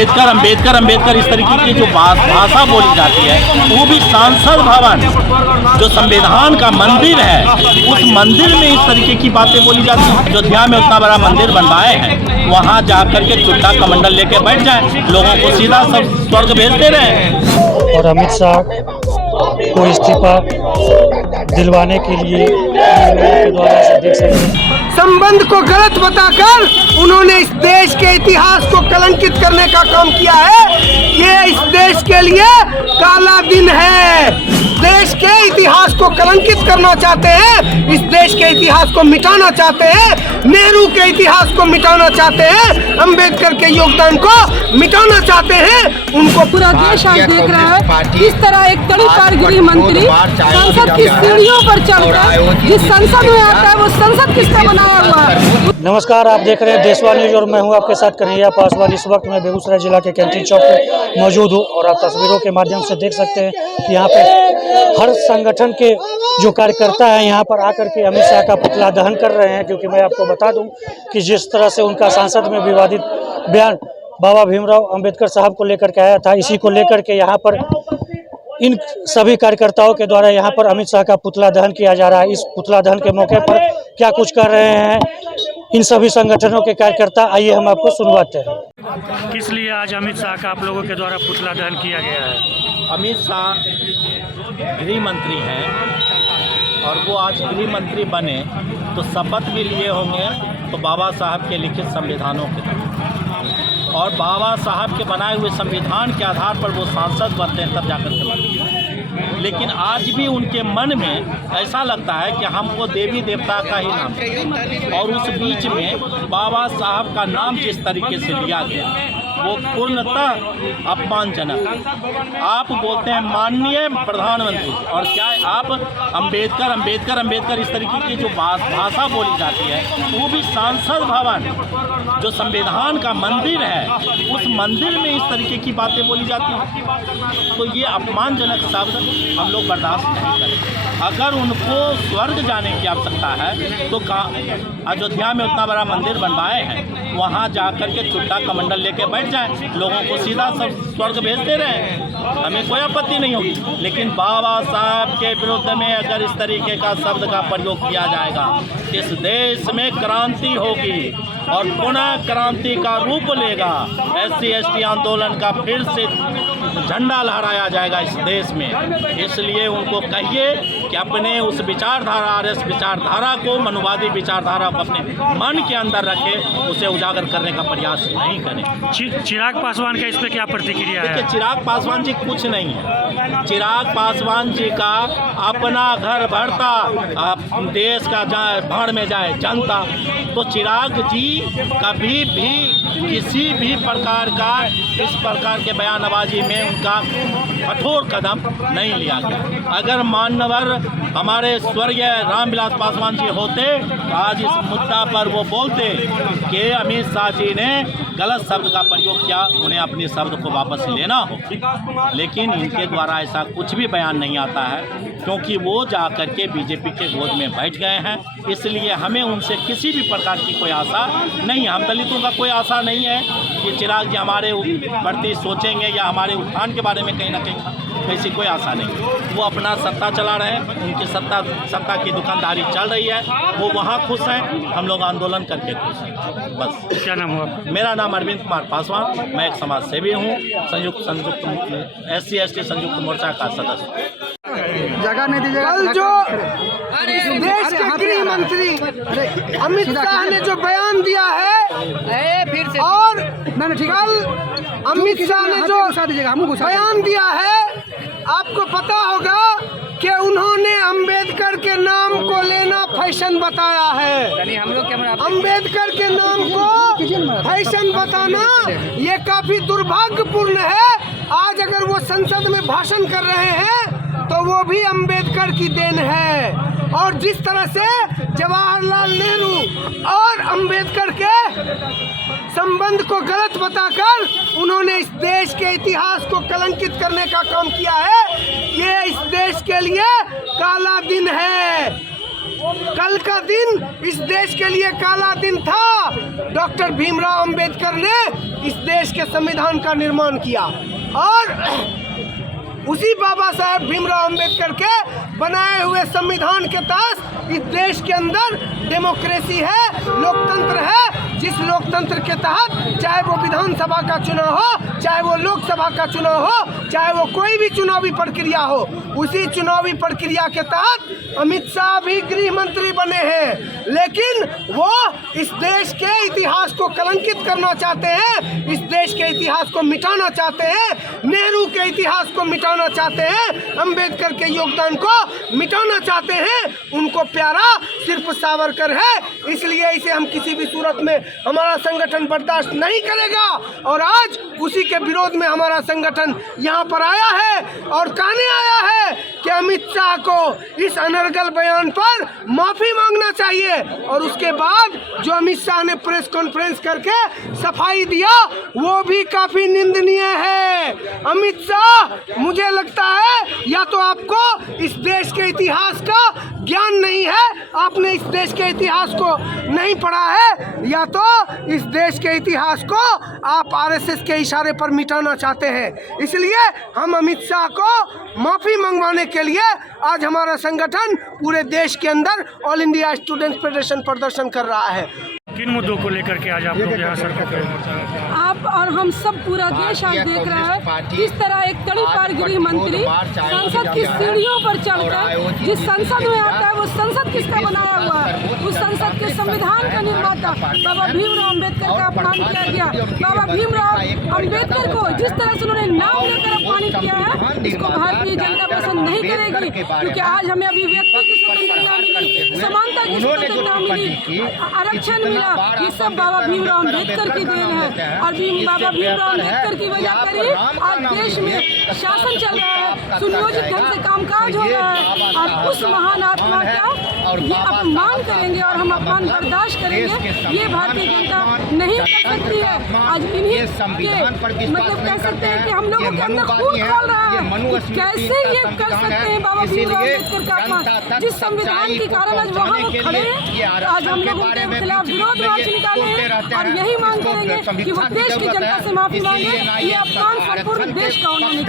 अंबेडकर अंबेडकर अंबेडकर इस तरीके की जो भाषा बोली जाती है, वो भी सांसद भवन जो संविधान का मंदिर है, उस मंदिर में इस तरीके की बातें बोली जाती हैं। अयोध्या में उतना बड़ा मंदिर बनवाए हैं, वहाँ जाकर के चुट्टा कमंडल लेके बैठ जाए, लोगों को सीधा सब स्वर्ग भेजते रहे। और अमित शाह को इस्तीफा दिलवाने के लिए के द्वारा से देख सकते हैं संबंध को गलत बताकर उन्होंने इस देश के इतिहास को कलंकित करने का काम किया है। ये इस देश के लिए काला दिन है। देश के इतिहास को कलंकित करना चाहते हैं, इस देश के इतिहास को मिटाना चाहते हैं, नेहरू के इतिहास को मिटाना चाहते हैं, अंबेडकर के योगदान को मिटाना चाहते हैं। उनको पूरा देश आज देख रहा है किस तरह एक तड़ीपार गृह मंत्री संसद की सीढ़ियों पर चढ़कर जिस संसद में आता है वो संसद किसने बनाया हुआ है। नमस्कार, आप देख रहे हैं देशवा न्यूज और मैं हूं आपके साथ कन्हैया पासवान। इस वक्त मैं बेगूसराय जिला के कैंटीन चौक पे मौजूद हूं और आप तस्वीरों के माध्यम से देख सकते हैं कि यहाँ पे हर संगठन के जो कार्यकर्ता हैं यहाँ पर आकर के अमित शाह का पुतला दहन कर रहे हैं। क्योंकि मैं आपको बता दूं कि जिस तरह से उनका संसद में विवादित बयान बाबा भीमराव अंबेडकर साहब को लेकर के आया था, इसी को लेकर के यहाँ पर इन सभी कार्यकर्ताओं के द्वारा यहाँ पर अमित शाह का पुतला दहन किया जा रहा है। इस पुतला दहन के मौके पर क्या कुछ कर रहे हैं इन सभी संगठनों के कार्यकर्ता, आइए हम आपको सुनवाते हैं। किस लिए आज अमित शाह का आप लोगों के द्वारा पुतला दहन किया गया है? अमित शाह गृह मंत्री हैं और वो आज गृह मंत्री बने तो शपथ भी लिए होंगे तो बाबा साहब के लिखित संविधानों के तहत, और बाबा साहब के बनाए हुए संविधान के आधार पर वो सांसद बनते हैं तब जाकर के बनते हैं। लेकिन आज भी उनके मन में ऐसा लगता है कि हमको देवी देवता का ही नाम है, और उस बीच में बाबा साहब का नाम जिस तरीके से लिया गया वो पूर्णतः अपमानजनक। आप बोलते हैं माननीय प्रधानमंत्री, और क्या आप अंबेडकर अंबेडकर अंबेडकर इस तरीके की जो भाषा बोली जाती है, वो भी सांसद भवन जो संविधान का मंदिर है, उस मंदिर में इस तरीके की बातें बोली जाती हैं। तो ये अपमानजनक शब्द हम लोग बर्दाश्त नहीं करेंगे। अगर उनको स्वर्ग जाने की आवश्यकता है तो अयोध्या में उतना बड़ा मंदिर बनवाए हैं, वहाँ जाकर के चुट्टा कमंडल लेके बैठ जाए, लोगों को सीधा सब स्वर्ग भेजते रहे, हमें कोई आपत्ति नहीं होगी। लेकिन बाबा साहब के विरुद्ध में अगर इस तरीके का शब्द का प्रयोग किया जाएगा, इस देश में क्रांति होगी और पुनः क्रांति का रूप लेगा। SC/ST आंदोलन का फिर से झंडा लहराया जाएगा इस देश में। इसलिए उनको कहिए कि अपने उस विचारधारा RS विचारधारा को, मनुवादी विचारधारा को अपने मन के अंदर रखे, उसे उजागर करने का प्रयास नहीं करें। चिराग पासवान का इस पे क्या प्रतिक्रिया है? देखिए, चिराग पासवान जी कुछ नहीं है। चिराग पासवान जी का अपना घर भरता, देश का भाड़ में जाए जनता, तो चिराग जी कभी भी किसी भी प्रकार का इस प्रकार के बयानबाजी में उनका कठोर कदम नहीं लिया गया। अगर मानवर हमारे स्वर्गीय रामविलास पासवान जी होते तो आज इस मुद्दा पर वो बोलते कि अमित शाह जी ने गलत शब्द का प्रयोग किया, उन्हें अपने शब्द को वापस लेना हो। लेकिन इनके द्वारा ऐसा कुछ भी बयान नहीं आता है, क्योंकि वो जाकर के बीजेपी के गोद में बैठ गए हैं। इसलिए हमें उनसे किसी भी प्रकार की कोई आशा नहीं है। हम दलितों का कोई आशा नहीं है कि चिराग जी हमारे प्रति सोचेंगे या हमारे उत्थान के बारे में कहीं ना कहीं ऐसी कोई आशा नहीं। वो अपना सत्ता चला रहे हैं, उनकी सत्ता की दुकानदारी चल रही है, वो वहाँ खुश हैं, हम लोग आंदोलन करके खुश हैं। बस। क्या नाम हुआ? मेरा नाम अरविंद कुमार पासवान, मैं एक समाज सेवी हूँ, संयुक्त SC/ST संयुक्त मोर्चा का सदस्य। जगह नहीं दीजिएगा। कल जो देश के गृह मंत्री अमित शाह ने जो बयान दिया है, फिर से और कल अमित शाह ने जो बयान दिया है, आपको पता होगा कि उन्होंने अंबेडकर के नाम को लेना फैशन बताया है। अंबेडकर के नाम को फैशन बताना ये काफी दुर्भाग्यपूर्ण है। आज अगर वो संसद में भाषण कर रहे हैं तो वो भी अंबेडकर की देन है। और जिस तरह से जवाहरलाल नेहरू और अंबेडकर के संबंध को गलत बताकर उन्होंने इस देश के इतिहास को कलंकित करने का काम किया है, ये इस देश के लिए काला दिन है। कल का दिन इस देश के लिए काला दिन था। डॉक्टर भीमराव अंबेडकर ने इस देश के संविधान का निर्माण किया और उसी बाबा साहेब भीमराव अंबेडकर के बनाए हुए संविधान के तहत इस देश के अंदर डेमोक्रेसी है, लोकतंत्र है। जिस लोकतंत्र के तहत चाहे वो विधानसभा का चुनाव हो, चाहे वो लोकसभा का चुनाव हो, चाहे वो कोई भी चुनावी प्रक्रिया हो, उसी चुनावी प्रक्रिया के तहत अमित शाह भी गृह मंत्री बने हैं। लेकिन वो इस देश के इतिहास को कलंकित करना चाहते हैं, इस देश के इतिहास को मिटाना चाहते हैं, नेहरू के इतिहास को मिटाना चाहते हैं, अंबेडकर के योगदान को मिटाना चाहते हैं। उनको प्यारा सिर्फ सावरकर है, इसलिए इसे हम किसी भी सूरत में हमारा संगठन बर्दाश्त नहीं करेगा। और आज उसी के विरोध में हमारा संगठन यहाँ पर आया है और कहने आया है कि अमित शाह को इस अनर्गल बयान पर माफी मांगना चाहिए। और उसके बाद जो अमित शाह ने प्रेस कॉन्फ्रेंस करके सफाई दिया वो भी काफी निंदनीय है। अमित शाह, मुझे लगता है या तो आपको इस देश के इतिहास का ज्ञान नहीं है, आपने इस देश के इतिहास को नहीं पढ़ा है, या तो इस देश के इतिहास को आप आरएसएस के इशारे पर मिटाना चाहते हैं। इसलिए हम अमित शाह को माफ़ी मंगवाने के लिए आज हमारा संगठन पूरे देश के अंदर ऑल इंडिया स्टूडेंट्स फेडरेशन प्रदर्शन कर रहा है। किन मुद्दों को लेकर के आज आप लोग यहाँ सड़कों पर? आप और हम सब पूरा देश आज देख रहा है किस तरह एक तड़ीपार गृह मंत्री संसद की सीढ़ियों पर चढ़कर जिस संसद में आता है वो संसद किसका बनाया हुआ है, उस संसद के संविधान का निर्माता बाबा भीमराव अंबेडकर का अपमान किया गया। बाबा भीमराव अंबेडकर को जिस तरह से उन्होंने नाम लेकर अपमानित किया है, इसको भारतीय जनता पसंद नहीं करेगी, क्योंकि आज हमें अभिव्यक्ति की स्वतंत्रता मिली, समानता की स्वतंत्रता मिली, आरक्षण मिला, ये सब बाबा भीमराव अंबेडकर की देन है। और बाबा भीमराव अंबेडकर की वजह से आज देश में शासन चल रहा है, सुनियोजित ढंग से कामकाज हो रहा है। और उस महान आत्मा का ये अपमान करेंगे और हम अपमान बर्दाश्त करेंगे, ये भारतीय जनता नहीं कर सकती है। आज इन्हीं के मतलब कह सकते हैं कि हम लोगों के अंदर खून खोल रहा है, कैसे ये कर सकते हैं बाबा भीमराव अंबेडकर का अपमान, जिस संविधान के कारण आज वहाँ वो खड़े हैं। आज हम लोग उनके खिलाफ विरोध मार्च निकाले हैं और यही मांग करेंगे कि वो देश की जनता से माफी मांगे। ये अपमान संपूर्ण देश का उन्होंने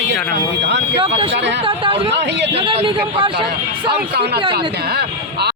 किया। डॉक्टर सुगुप्ता ताजवा, नगर निगम पार्षद, सब